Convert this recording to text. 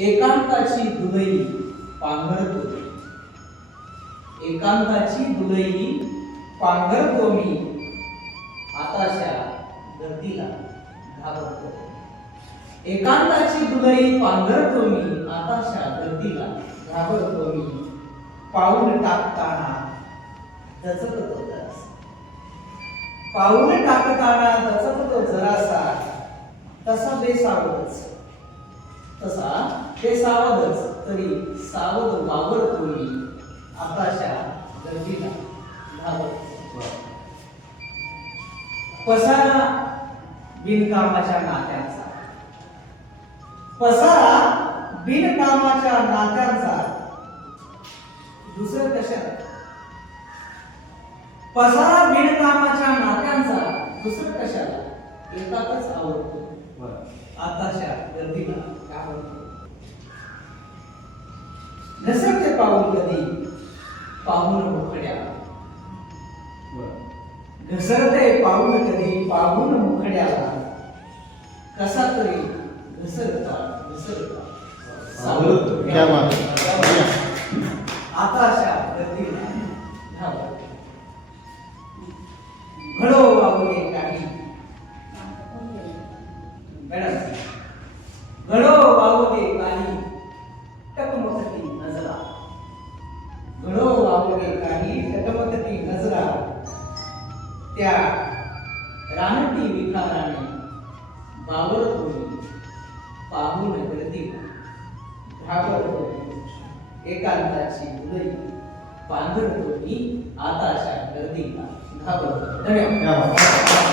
एकांताची दुलई पांघरतो, एकांताची दुलई पांघरतो मी, आताशा गर्दीला घाबरतो. एकांताची दुलई पांघरतो मी, आताशा गर्दीला घाबरतो मी. पाऊल टाकताना दचकतो जरासा, पाऊल टाकताना दचकतो जरासा, तसा बेसावधच, तसा बेसावधच तरी सावध वावरतो मी, आताशा गर्दीला घाबरतो. पसारा बिनकामाच्या नात्यांचा, पसारा बिनकामाच्या नात्यांचा, दुसरं कशाला? पसारा बिनकामाच्या नात्यांचा, दुसरं कशाला? एकाच आवडतो, आताशा गर्दीला घाबरतो. घसरते पाऊल कधी पाहून मुखड्या, घसरते पाऊल कधी पाहून मुखड्याला, कसा तरी घसरता घसरता सावरतो. आताशा गर्दीला घाबरतो. घडो वावगे काही, मॅडम, घडो वावगे काही टकमकती नजरा, घडो वावगे काही टकमकती नजरा, त्या रानटी विखाराने बावरतो मी, पाहून गर्दीला घाबरतो. एकांताची दुलई पांघरतो मी, आताशा गर्दीला घाबरतो. धन्यवाद.